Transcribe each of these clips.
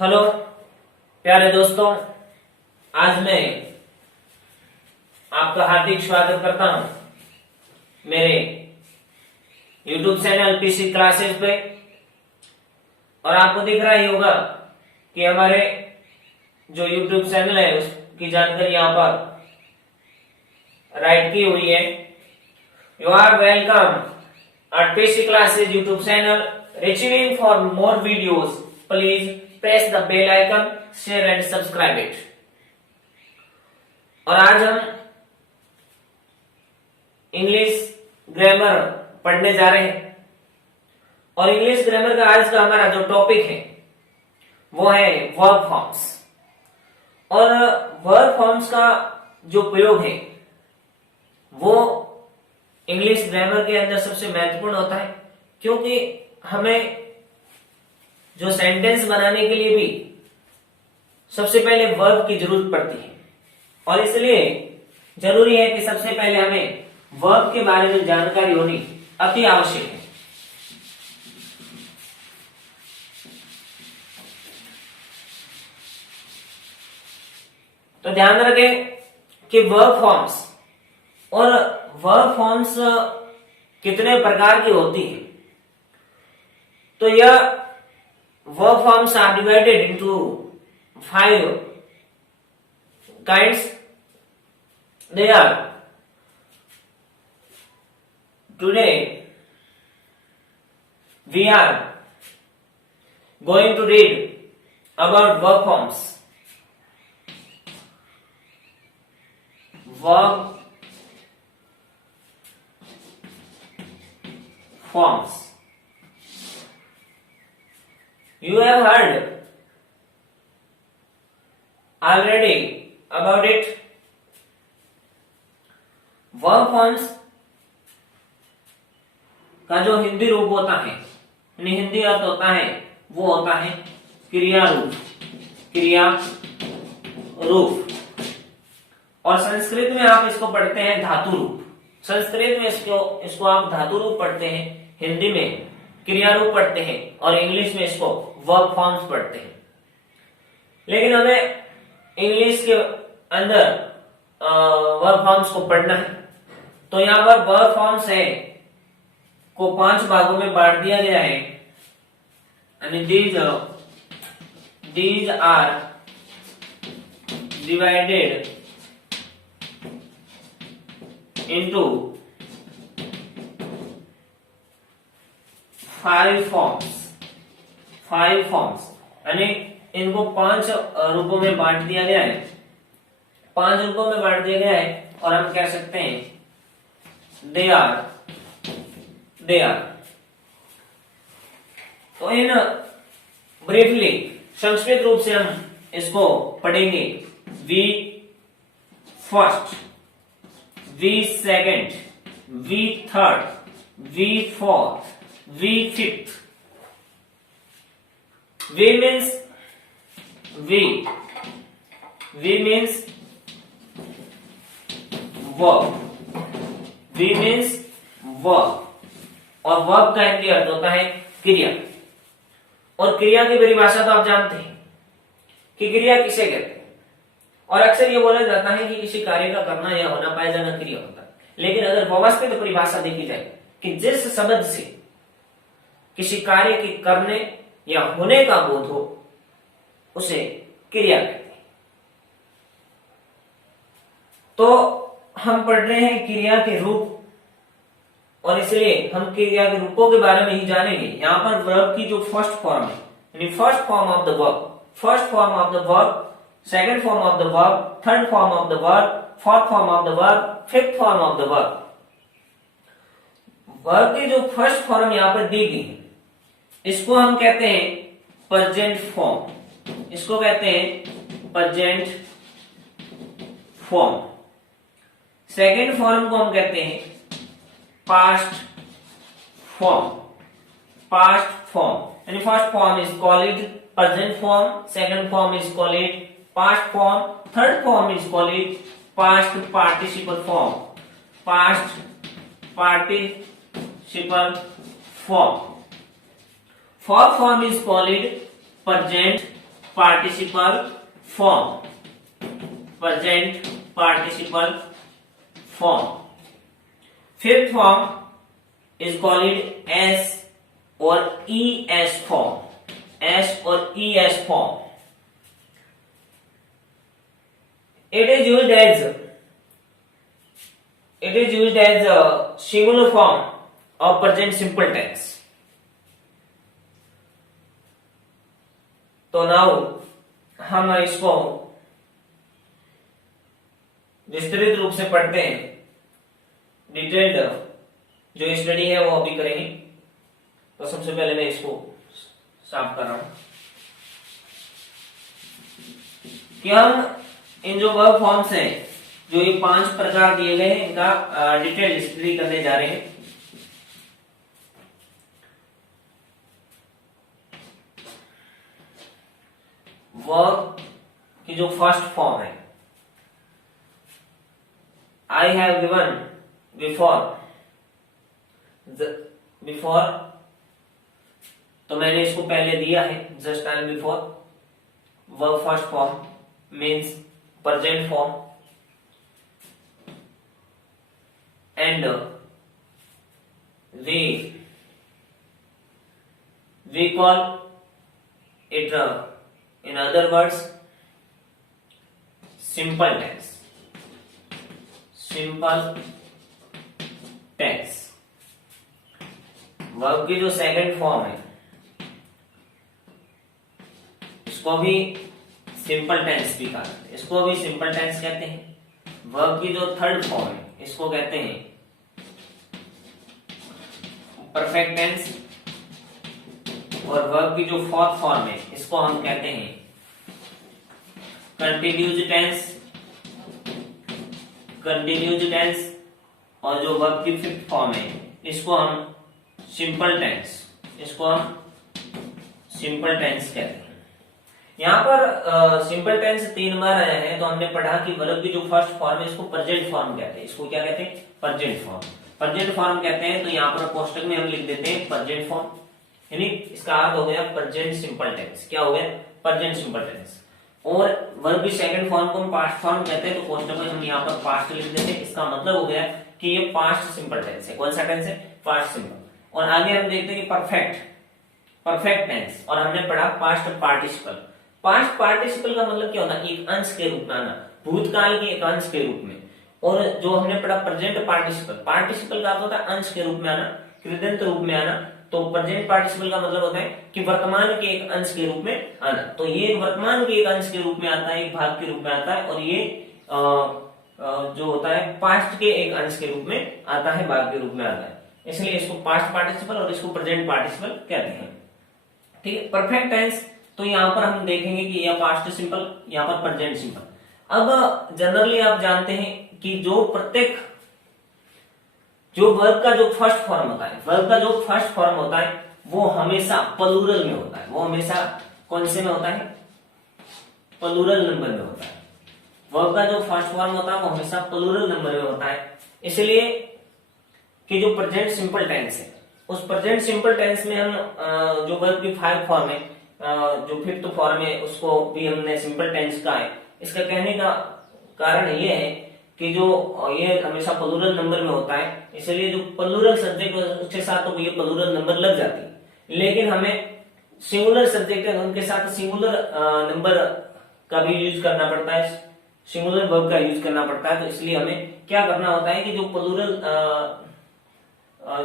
Hello प्यारे दोस्तों, आज मैं आपका हार्दिक स्वागत करता हूं मेरे YouTube चैनल पीसी क्लासेस पे। और आपको दिख रहा ही होगा कि हमारे जो YouTube चैनल है उसकी जानकारी यहाँ पर राइट की हुई है। You are welcome at PC Classes YouTube channel. Retrieving for more videos, please press the bell icon, share and subscribe it. और आज हम इंग्लिश ग्रामर पढ़ने जा रहे हैं। और इंग्लिश ग्रामर का आज का हमारा जो टॉपिक है वो है वर्ब फॉर्म्स। और वर्ब फॉर्म्स का जो प्रयोग है वो इंग्लिश ग्रामर के अंदर सबसे महत्वपूर्ण होता है, क्योंकि हमें जो सेंटेंस बनाने के लिए भी सबसे पहले वर्ब की जरूरत पड़ती है। और इसलिए जरूरी है कि सबसे पहले हमें वर्ब के बारे में जानकारी होनी अति आवश्यक है। तो ध्यान रखें कि वर्ब फॉर्म्स और वर्ब फॉर्म्स कितने प्रकार की होती है। तो यह verb forms are divided into 5 kinds. They are today we are going to read about verb forms. Verb forms. You have heard already about it. Verb forms का जो हिंदी रूप होता है, हिंदी अर्थ होता है वो होता है क्रिया रूप। क्रिया रूप। और संस्कृत में आप इसको पढ़ते हैं धातु रूप। संस्कृत में इसको आप धातु रूप पढ़ते हैं, हिंदी में क्रिया रूप पढ़ते हैं और इंग्लिश में इसको वर्ब फॉर्म्स पढ़ते हैं। लेकिन हमें इंग्लिश के अंदर वर्ब फॉर्म्स को पढ़ना है। तो यहाँ पर वर्ब फॉर्म्स है को 5 भागों में बांट दिया गया है। these are divided into 5 forms। 5 forms यानी इनको 5 रूपों में बांट दिया गया है। 5 रूपों में बांट दिया गया है और हम कह सकते हैं दे आर। तो इन ब्रीफली संक्षिप्त रूप से हम इसको पढ़ेंगे। We first, V second, V third, V fourth, V fifth. V means V means verb। V means verb। और verb का हिंदी अर्थ होता है क्रिया। और क्रिया की परिभाषा तो आप जानते हैं कि क्रिया किसे कहते हैं। और अक्सर ये बोला जाता है कि किसी कार्य का करना या होना पाया जाना क्रिया होता है। लेकिन अगर व्यवस्थित परिभाषा देखी जाए कि जिस शब्द से किसी कार्य के करने या होने का बोध हो उसे क्रिया कहते हैं। तो हम पढ़ रहे हैं क्रिया के रूप, और इसलिए हम क्रिया के रूपों के बारे में ही जानेंगे। यहाँ पर वर्ब की जो फर्स्ट फॉर्म है, यानी first form of the verb, first form of the verb, second form of the verb, third form of the verb, fourth form of the verb, fifth form of the verb। Verb की जो first form यहाँ पर दी गई है इसको हम कहते हैं प्रेजेंट फॉर्म। इसको कहते हैं प्रेजेंट फॉर्म। सेकेंड फॉर्म को हम कहते हैं पास्ट फॉर्म। पास्ट फॉर्म यानी first form is called present form, second form is called past form, third form is called past participle form। past participle form। Fourth form is called present participle form, present participle form. Fifth form is called S और E S form, S और E S form. It is used as a singular form of present simple tense. तो now हम इसको विस्तृत रूप से पढ़ते हैं। डिटेल्ड जो स्टडी है वो अभी करेंगे। तो सबसे पहले मैं इसको साफ कर रहा हूं कि हम इन जो वर्ब फॉर्म्स हैं, जो ये 5 प्रकार दिए गए हैं, इनका डिटेल स्टडी करने जा रहे हैं। वर्ब की जो फर्स्ट फॉर्म है, I have given before, before तो मैंने इसको पहले दिया है, just and before. Verb first form means present form, and we call it in other words simple tense, simple tense। Verb की जो सेकंड फॉर्म है इसको भी सिंपल टेंस भी कहते हैं, इसको भी सिंपल टेंस कहते हैं। वर्ब की जो थर्ड फॉर्म है इसको कहते हैं परफेक्ट टेंस, और वर्ब की जो फोर्थ फॉर्म है इसको हम कहते हैं कंटिन्यूज टेंस, कंटिन्यूज टेंस। और जो वर्ब की फिफ्थ फॉर्म है इसको हम सिंपल टेंस, इसको हम सिंपल टेंस कहते हैं। यहाँ पर सिंपल टेंस 3 बार आया है। तो हमने पढ़ा कि वर्ब की जो फर्स्ट फॉर्म है इसको प्रेजेंट फॉर्म कहते हैं। इसको क्या कहते हैं? प्रेजेंट फॉर्म, प्रेजेंट फॉर्म कहते हैं। तो यहाँ पर कोष्टक में हम लिख देते हैं प्रेजेंट फॉर्म, यानी इसका अर्थ हो गया प्रेजेंट सिंपल टेंस। क्या हो गया? Present simple tense. और वर्ब की सेकंड फॉर्म को हम पास्ट फॉर्म कहते हैं। तो कोष्टक में हम यहाँ पर पास्ट लिख देते हैं। इसका मतलब हो गया कि ये पास्ट सिंपल टेंस है। कौन सा टेंस है? Past simple. और आगे हम देखते हैं कि परफेक्ट, परफेक्ट टेंस। और हमने पढ़ा पास्ट पार्टिसिपल। पास्ट पार्टिसिपल का मतलब क्या होता है? एक अंश के रूप में आना, भूतकाल के एक अंश के रूप में। और जो हमने पढ़ा प्रेजेंट पार्टिसिपल, पार्टिसिपल का अर्थ होता है अंश के रूप में आना, कृदंत रूप में आना। तो प्रेजेंट पार्टिसिपल का मतलब होता है कि वर्तमान के एक अंश के रूप में आना। तो ये वर्तमान के एक अंश के रूप में आता है, एक भाग के रूप में आता है। और ये जो होता है पास्ट के एक अंश के रूप में आता है, भाग के रूप में आता है। इसलिए इसको पास्ट पार्टिसिपल और इसको प्रेजेंट पार्टिसिपल कहते हैं। ठीक है। परफेक्ट टेंस तो यहाँ पर हम देखेंगे कि यह पास्ट सिंपल, यहाँ पर प्रेजेंट सिंपल। अब जनरली आप जानते हैं कि जो प्रत्येक जो वर्ब का जो फर्स्ट फॉर्म होता है, वर्ब का जो फर्स्ट फॉर्म होता है वो हमेशा प्लूरल में होता है। वो हमेशा कौन से में होता है? प्लूरल नंबर में होता है। वर्ब का जो फर्स्ट फॉर्म होता है वो हमेशा प्लूरल नंबर में होता है। इसलिए कि जो प्रेजेंट सिंपल टेंस है, उस प्रेजेंट सिंपल टेंस में हम जो वर्ब की 5 फॉर्म है, जो 5th फॉर्म है उसको भी हमने सिंपल टेंस कहा है। इसका कहने का कारण ये है कि जो ये हमेशा प्लूरल नंबर में होता है, इसलिए जो प्लूरल सब्जेक्ट उसके साथ तो ये प्लूरल नंबर लग जाती है। लेकिन हमें सिंगुलर सब्जेक्ट है उनके साथ सिंगुलर नंबर का भी यूज करना पड़ता है, सिंगुलर वर्ब का यूज करना पड़ता है। तो इसलिए हमें क्या करना होता है कि जो प्लूरल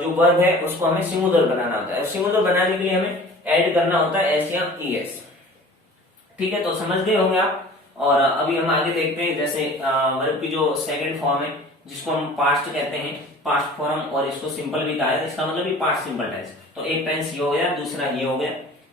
जो वर्ब है उसको हमें सिंगुलर बनाना होता है। सिंगुलर बनाने के लिए हमें ऐड करना होता है एस या ईएस। ठीक है, तो समझ गए होंगे आप। और अभी हम आगे देखते हैं, जैसे वर्ब की जो सेकंड फॉर्म है जिसको हम पास्ट कहते हैं, पास्ट फॉर्म, और इसको सिंपल भी कहा है। इसका मतलब भी पास्ट सिंपल टेंस। तो एक टेंस ये हो गया, दूसरा ये हो गया।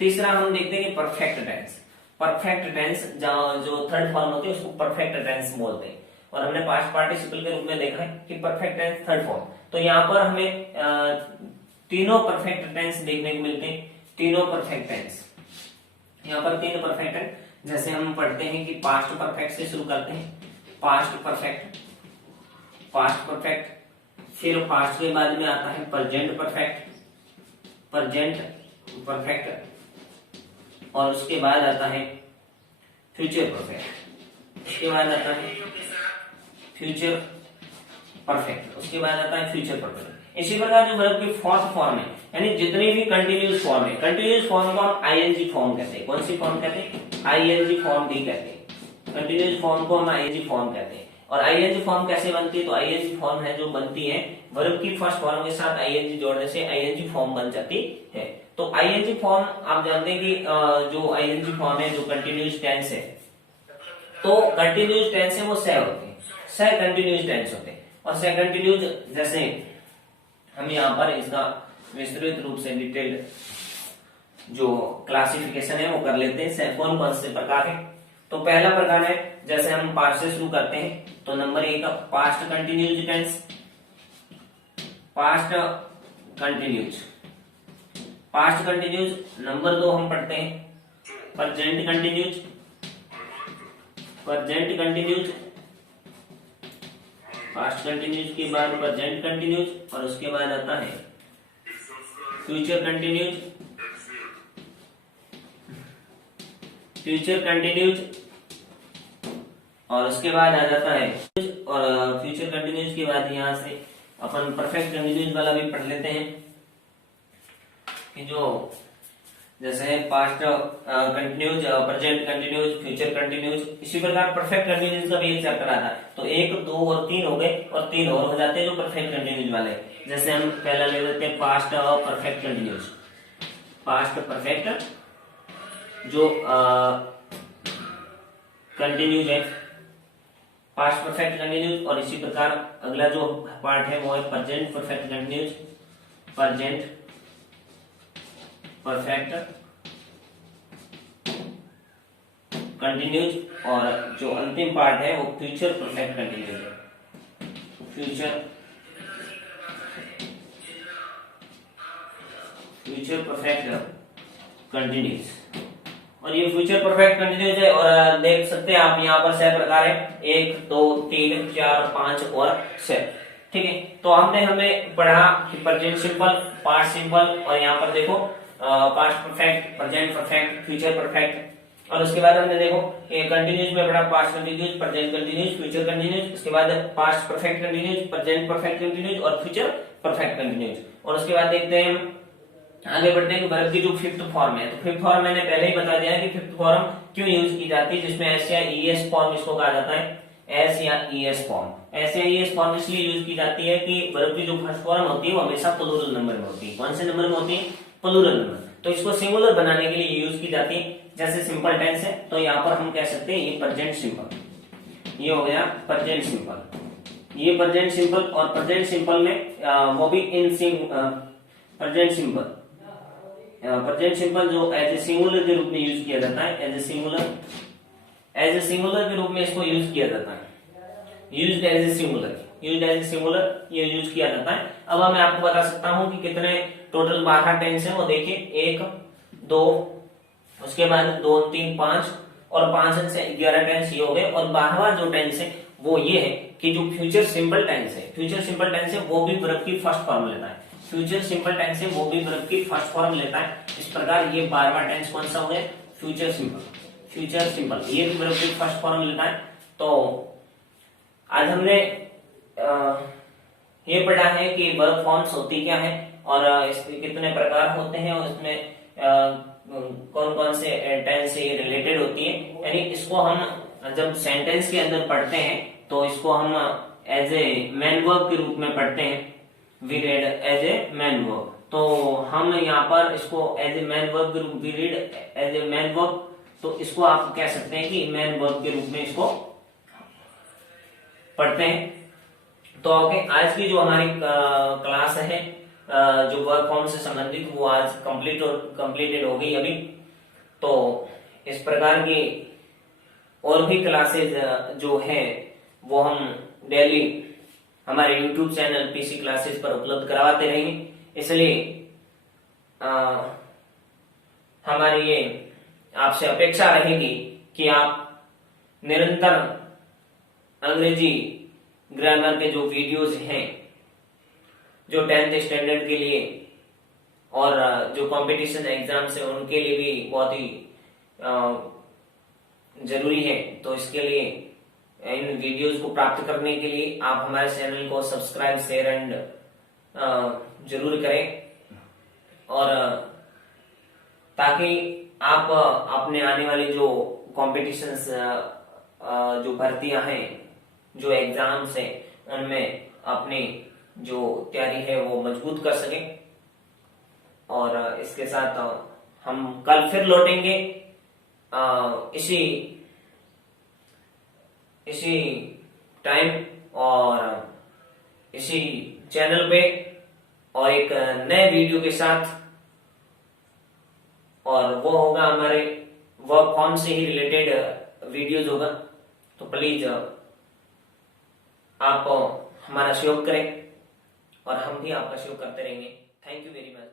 तीसरा हम देखते हैं कि परफेक्ट टेंस। परफेक्ट टेंस जो थर्ड फॉर्म होती है उसको परफेक्ट टेंस बोलते हैं। और हमने पास्ट पार्टिसिपल के रूप में देखा है कि परफेक्ट टेंस थर्ड फॉर्म। तो यहाँ पर हमें तीनों परफेक्ट टेंस देखने को मिलते हैं, तीनों परफेक्ट टेंस। यहाँ पर 3 परफेक्ट टेंस, जैसे हम पढ़ते हैं कि पास्ट परफेक्ट से शुरू करते हैं। पास्ट परफेक्ट, पास्ट परफेक्ट, फिर पास्ट के बाद में आता है प्रेजेंट परफेक्ट, प्रेजेंट परफेक्ट, और उसके बाद आता है फ्यूचर परफेक्ट, उसके बाद आता है फ्यूचर परफेक्ट, उसके बाद आता है फ्यूचर परफेक्ट। इसी प्रकार जो वर्ब की फोर्थ फॉर्म है, यानी जितनी भी कंटिन्यूस फॉर्म है, कंटिन्यूस फॉर्म को हम आईएनजी फॉर्म कहते हैं। कौन सी फॉर्म कहते हैं? आईएनजी फॉर्म भी कहते हैं। कंटिन्यूस फॉर्म को हम आईएनजी फॉर्म कहते हैं। और आईएनजी फॉर्म कैसे बनती है? तो आईएनजी फॉर्म है जो बनती है वर्ब की फर्स्ट फॉर्म के साथ आईएनजी जोड़ने से आईएनजी फॉर्म बन जाती है। तो आईएनजी फॉर्म आप जानते हैं कि जो आईएनजी फॉर्म है जो कंटिन्यूस टेंस है, तो कंटिन्यूस टेंस है वो सह होते हैं, सह कंटिन्यूस टेंस होते हैं। और सह कंटिन्यूस जैसे हम यहाँ पर इसका विस्तृत रूप से डिटेल्ड जो क्लासिफिकेशन है वो कर लेते हैं। सह कौन कौन से प्रकार है? तो पहला प्रकार है, जैसे हम पास्ट से शुरू करते हैं तो number 1 past continuous tense, past continuous, past continuous. Number 2 हम पढ़ते हैं present continuous, present continuous, past continuous के बाद प्रेजेंट कंटिन्यूज, और उसके बाद आता है फ्यूचर कंटिन्यूज, फ्यूचर कंटिन्यूज, और उसके बाद आ जाता है, और फ्यूचर कंटिन्यूज के बाद यहां से अपन परफेक्ट कंटिन्यूज वाला भी पढ़ लेते हैं कि जो जैसे past continues, present continues, future continues. इसी प्रकार परफेक्ट कंटिन्यूज का भी एक चैप्टर आता है। तो 1, 2 और 3 हो गए, और 3 और हो जाते हैं जो परफेक्ट कंटिन्यूज वाले। जैसे हम पहला ले लेते हैं past perfect continues, past perfect जो कंटिन्यूज है, पास्ट परफेक्ट कंटिन्यूज। और इसी प्रकार अगला जो पार्ट है वो है present perfect continues, present perfect continues. और जो अंतिम पार्ट है वो फ्यूचर परफेक्ट कंटिन्यूज है, फ्यूचर परफेक्ट कंटिन्यूज। और ये फ्यूचर परफेक्ट कंटिन्यूज है। और देख सकते हैं आप यहाँ पर 6 प्रकार है, 1, 2, 3, 4, 5 और 6। ठीक है, तो हमने पढ़ा कि प्रेजेंट सिंपल, पास्ट सिंपल, और यहाँ पर देखो past perfect, present perfect, future perfect. और उसके बाद हमने देखो कंटिन्यूज में पढ़ा past continues, present continues, future continues. उसके बाद past perfect continues, present perfect continues और फ्यूचर परफेक्ट कंटिन्यूज। और उसके बाद देखते हैं हम आगे बढ़ते हैं कि वर्ब की जो फिफ्थ फॉर्म है। तो फिफ्थ फॉर्म मैंने पहले ही बता दिया है कि फिफ्थ फॉर्म क्यों यूज की जाती है, जिसमें एस या ईएस फॉर्म इसको कहा जाता है, एस या ईएस फॉर्म। एस या ईएस फॉर्म इसलिए यूज की जाती है कि वर्ब की जो फर्स्ट फॉर्म होती है वो हमेशा प्लूरल नंबर में होती है। कौन से नंबर में होती है? Plural number. तो इसको सिंगुलर बनाने के लिए यूज की जाती है। जैसे सिंपल टेंस है तो यहाँ पर हम कह सकते हैं ये प्रेजेंट सिंपल, ये हो गया प्रेजेंट सिंपल, ये प्रेजेंट सिंपल। और प्रेजेंट सिंपल में वो भी in present simple, present simple जो एज ए सिंगुलर के रूप में यूज किया जाता है, एज ए सिंगुलर के रूप में इसको यूज किया जाता है, used as a singular, used as a singular ये यूज किया जाता है। अब मैं आपको बता सकता हूं कि कितने टोटल 12 टेंस है वो देखिए, 1, 2, उसके बाद 2, 3, 5 और 5 से 11 टेंस ये हो गए। और 12वां जो टेंस है वो ये है कि जो फ्यूचर सिंपल टेंस है, फ्यूचर सिंपल टेंस है वो भी वर्ब की फर्स्ट फॉर्म लेता है, फ्यूचर सिंपल टेंस है वो भी वर्ब की फर्स्ट फॉर्म लेता है। इस प्रकार ये 12वां टेंस कौन सा हो गया? फ्यूचर सिंपल, फ्यूचर सिंपल ये भी वर्ब की फर्स्ट फॉर्म लेता है। तो आज हमने ये पढ़ा है कि वर्ब फॉर्म्स होती क्या है और इसके कितने प्रकार होते हैं, और इसमें कौन कौन से टेंस से रिलेटेड होती है। यानी इसको हम जब सेंटेंस के अंदर पढ़ते हैं तो इसको हम एज ए मैन वर्ब के रूप में पढ़ते हैं, we read as a main verb. तो हम यहाँ पर इसको एज ए मैन वर्ब के रूप, we read as a main verb, तो इसको आप कह सकते हैं कि मैन वर्ब के रूप में इसको पढ़ते हैं। तो ओके, आज की जो हमारी क्लास है जो वर्ब फॉर्म से संबंधित वो आज कंप्लीटेड हो गई अभी। तो इस प्रकार की और भी क्लासेज जो है वो हम डेली हमारे YouTube चैनल पीसी क्लासेस पर उपलब्ध करवाते रहेंगे। इसलिए हमारी ये आपसे अपेक्षा रहेगी कि आप निरंतर अंग्रेजी ग्रामर के जो वीडियोस हैं जो 10th स्टैंडर्ड के लिए और जो कंपटीशन एग्जाम्स है उनके लिए भी बहुत ही जरूरी है। तो इसके लिए इन वीडियोस को प्राप्त करने के लिए आप हमारे चैनल को सब्सक्राइब, शेयर एंड जरूर करें, और ताकि आप अपने आने वाले जो कॉम्पिटिशन्स, जो भर्तियां हैं, जो एग्जाम्स हैं, उनमें अपनी जो तैयारी है वो मजबूत कर सकें। और इसके साथ हम कल फिर लौटेंगे इसी टाइम और इसी चैनल पे, और एक नए वीडियो के साथ, और वो होगा हमारे वर्क फॉर्म से ही रिलेटेड वीडियोज होगा। तो प्लीज आप हमारा सहयोग करें और हम भी आपका सहयोग करते रहेंगे। Thank you very much.